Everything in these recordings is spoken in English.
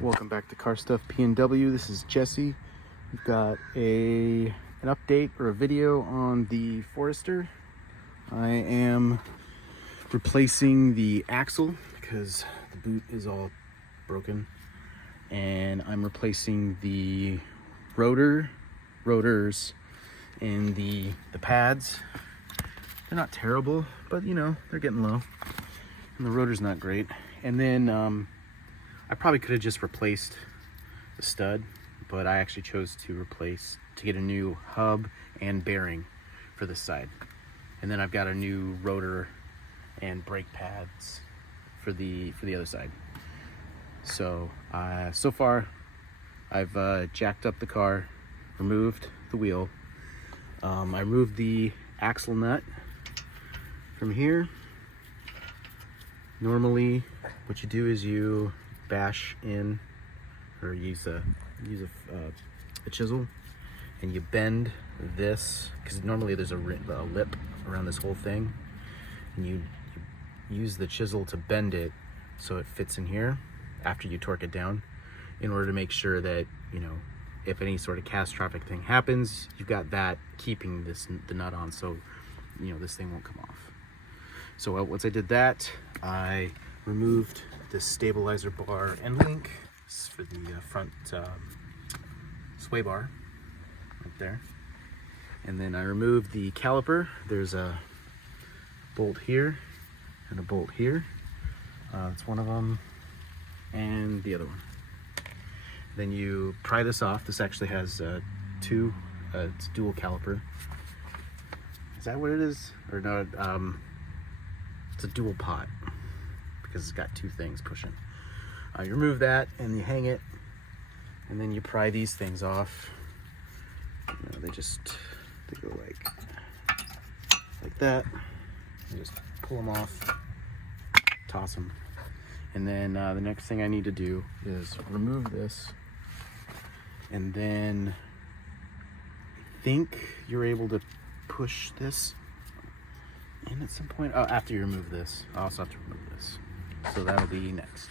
Welcome back to Car Stuff P&W. This is Jesse. We've got an update or a video on the Forester. I am replacing the axle because the boot is all broken, and I'm replacing the rotors and the pads. They're not terrible, but you know, they're getting low, and the rotor's not great. And then I probably could have just replaced the stud, but I actually chose to get a new hub and bearing for this side. And then I've got a new rotor and brake pads for the other side. So so far I've jacked up the car, removed the wheel. I removed the axle nut from here. Normally what you do is you bash in, or use a chisel, and you bend this, because normally there's a lip around this whole thing, and you use the chisel to bend it so it fits in here after you torque it down, in order to make sure that, you know, if any sort of catastrophic thing happens, you've got that keeping the nut on, so you know this thing won't come off. So once I did that, I removed this stabilizer bar end link for the front sway bar right there, and then I removed the caliper. There's a bolt here and a bolt here. That's one of them, and the other one. Then you pry this off. This actually has it's dual caliper. Is that what it is? Or no, it's a dual pot, because it's got two things pushing. You remove that and you hang it, and then you pry these things off. You know, they go like that. You just pull them off, toss them, and then the next thing I need to do is remove this, and then I think you're able to push this in at some point. Oh, after you remove this, I also have to remove this. So that'll be next.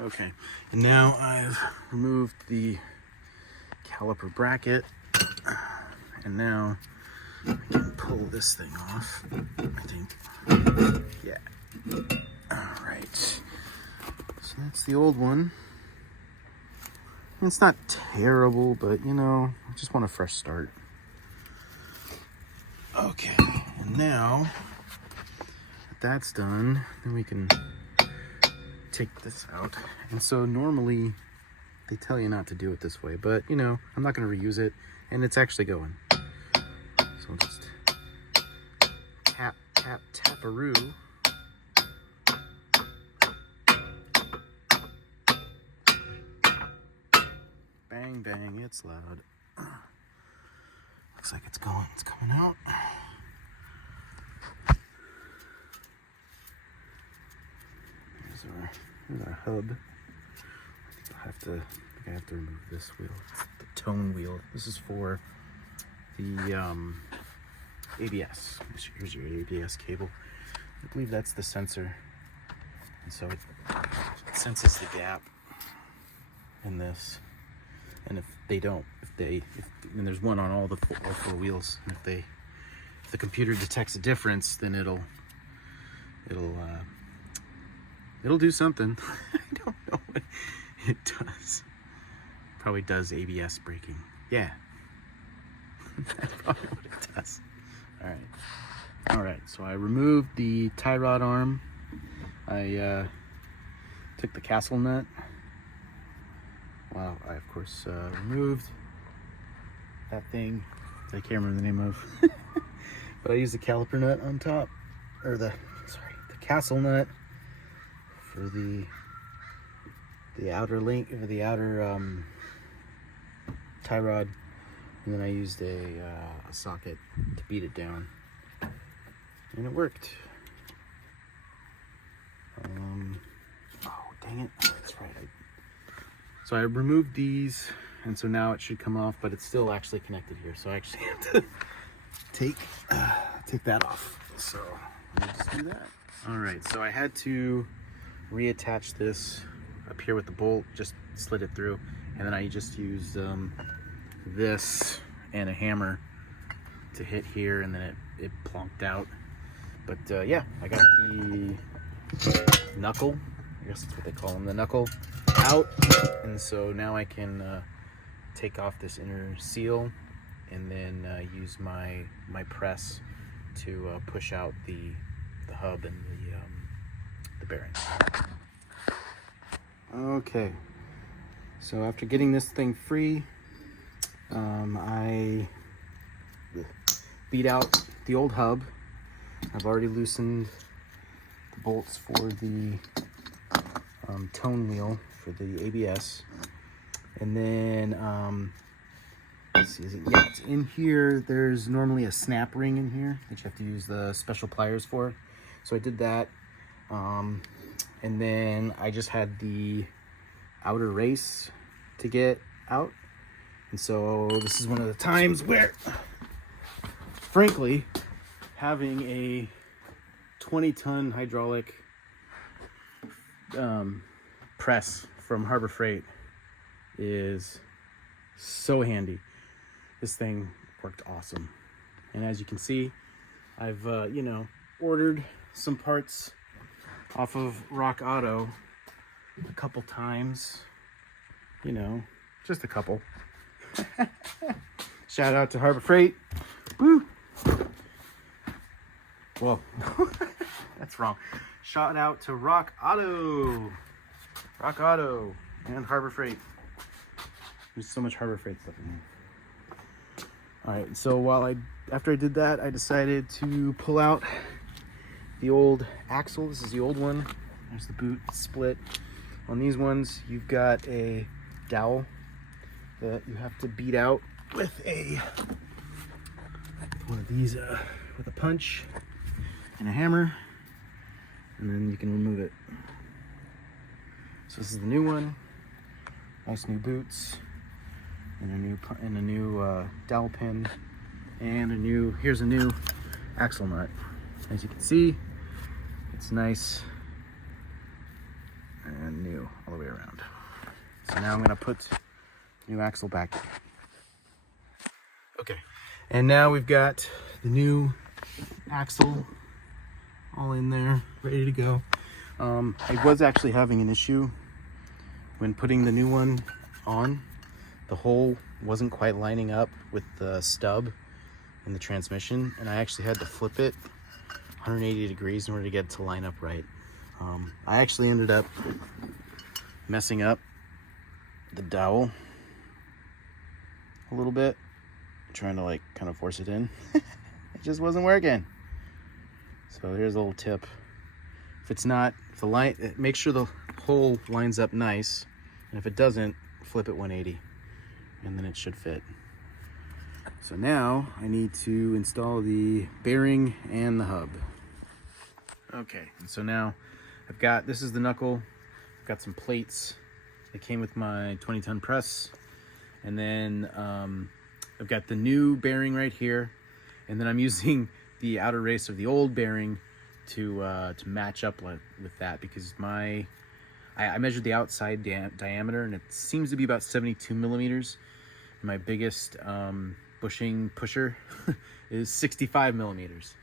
Okay, and now I've removed the caliper bracket, and now I can pull this thing off, I think. Yeah. All right. So that's the old one. It's not terrible, but you know, I just want a fresh start. Okay, and now that that's done, then we can take this out. And so normally they tell you not to do it this way, but you know, I'm not going to reuse it, and it's actually going. So I'll just tap, tap, tap-a-roo. Bang, bang, it's loud. Looks like it's going, it's coming out. There's our hub. I think I have to remove this wheel. It's the tone wheel. This is for the ABS. Here's your ABS cable. I believe that's the sensor, and so it senses the gap in this. And if there's one on all four wheels, and if the computer detects a difference, then it'll do something. I don't know what it does. Probably does ABS braking. Yeah. That's probably what it does. All right. So I removed the tie rod arm. I took the castle nut. Wow. I of course removed that thing that I can't remember the name of. But I used the caliper nut on top, or the castle nut for the outer link, or the outer tie rod, and then I used a socket to beat it down, and it worked. Oh dang it! Oh, that's right. So I removed these, and so now it should come off, but it's still actually connected here. So I actually have to take that off. So let me just do that. All right. So I had to reattach this up here with the bolt, just slid it through, and then I just used this and a hammer to hit here, and then it plonked out. But yeah, I got the knuckle, I guess that's what they call them, the knuckle out, and so now I can take off this inner seal and then use my press to push out the hub and the bearings. Okay, so after getting this thing free, I beat out the old hub. I've already loosened the bolts for the tone wheel for the ABS, and then let's see, yeah, it's in here. There's normally a snap ring in here that you have to use the special pliers for, so I did that. And then I just had the outer race to get out, and so this is one of the times where, frankly, having a 20-ton hydraulic press from Harbor Freight is so handy. This thing worked awesome, and as you can see, I've you know, ordered some parts off of Rock Auto a couple times, you know, just a couple. Shout out to Harbor Freight. Woo! Whoa, that's wrong. Shout out to Rock Auto and Harbor Freight. There's so much Harbor Freight stuff in here. All right, so after I did that, I decided to pull out the old axle. This is the old one. There's the boot split. On these ones, you've got a dowel that you have to beat out with one of these with a punch and a hammer, and then you can remove it. So this is the new one. Nice new boots, and a new dowel pin, and here's a new axle nut. As you can see, it's nice and new all the way around. So now I'm gonna put the new axle back in. Okay, and now we've got the new axle all in there, ready to go. I was actually having an issue when putting the new one on. The hole wasn't quite lining up with the stub in the transmission, and I actually had to flip it 180 degrees in order to get it to line up right. I actually ended up messing up the dowel a little bit, trying to like kind of force it in. It just wasn't working. So here's a little tip. If make sure the hole lines up nice, and if it doesn't, flip it 180, and then it should fit. So now I need to install the bearing and the hub. Okay, and so now this is the knuckle. I've got some plates that came with my 20-ton press, and then I've got the new bearing right here, and then I'm using the outer race of the old bearing to match up with that, because I measured the outside diameter, and it seems to be about 72 millimeters. My biggest bushing pusher is 65 millimeters,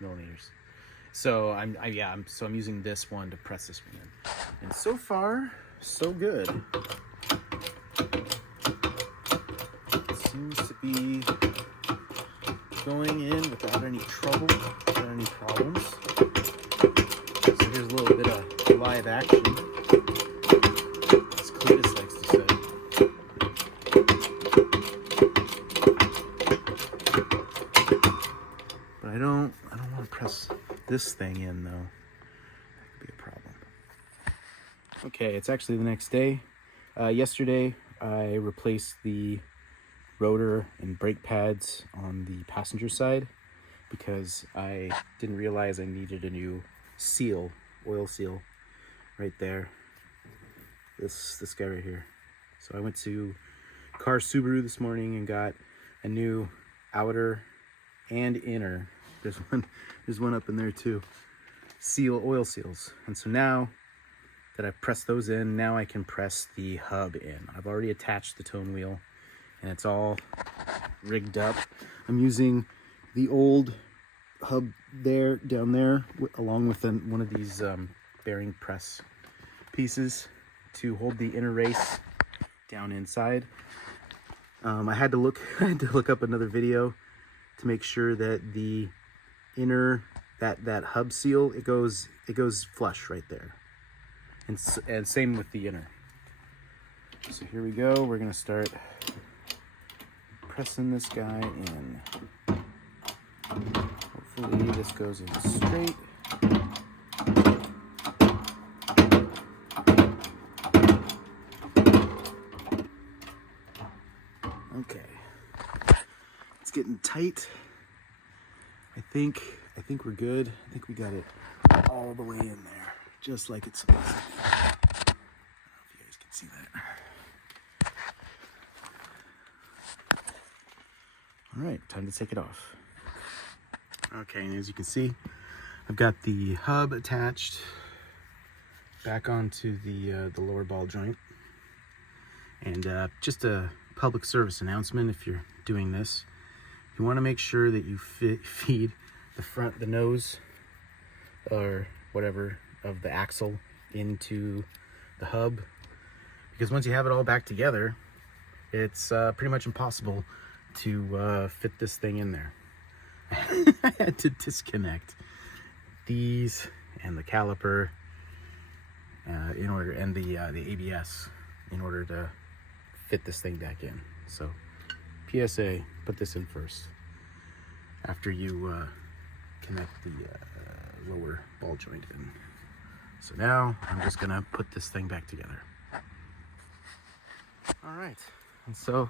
millimeters. So I'm using this one to press this one in, and so far so good. It seems to be going in without any trouble, without any problems. So here's a little bit of live action, as Cletus likes to say. But I don't want to press this thing in, though. That could be a problem. Okay, it's actually the next day. Yesterday, I replaced the rotor and brake pads on the passenger side because I didn't realize I needed a new oil seal right there. This guy right here. So I went to Subaru this morning and got a new outer and inner. There's one up in there too. Oil seals. And so now that I've pressed those in, now I can press the hub in. I've already attached the tone wheel and it's all rigged up. I'm using the old hub down there, along with one of these bearing press pieces to hold the inner race down inside. I had to look up another video to make sure that the inner that hub seal, it goes flush right there, and same with the inner. So here we go. We're gonna start pressing this guy in. Hopefully this goes in straight. Okay, it's getting tight. I think we're good. I think we got it all the way in there, just like it's supposed to be. I don't know if you guys can see that. All right, time to take it off. Okay, and as you can see, I've got the hub attached back onto the lower ball joint. And just a public service announcement, if you're doing this, you want to make sure that you feed the nose or whatever of the axle into the hub, because once you have it all back together, it's pretty much impossible to fit this thing in there. I had to disconnect these and the caliper in order, and the ABS in order to fit this thing back in. So PSA, put this in first after you connect the lower ball joint in. So now I'm just gonna put this thing back together. All right, and so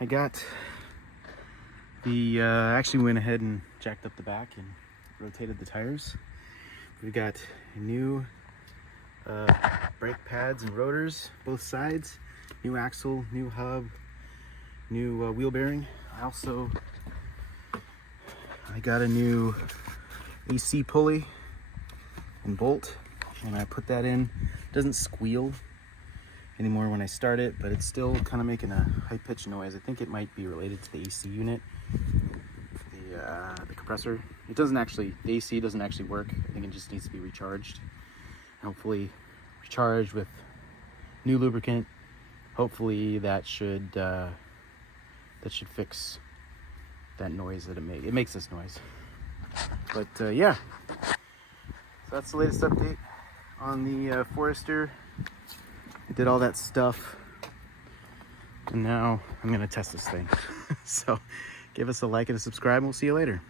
I got the actually went ahead and jacked up the back and rotated the tires. We got new brake pads and rotors both sides, new axle, new hub, new wheel bearing. I got a new AC pulley and bolt, and I put that in. It doesn't squeal anymore when I start it, but it's still kind of making a high-pitched noise. I think it might be related to the AC unit, the compressor. It doesn't actually, the AC doesn't actually work. I think it just needs to be recharged. Hopefully recharged with new lubricant. Hopefully that should fix that noise that it makes this noise. But yeah, so that's the latest update on the Forester. I did all that stuff, and now I'm gonna test this thing. So give us a like and a subscribe, and we'll see you later.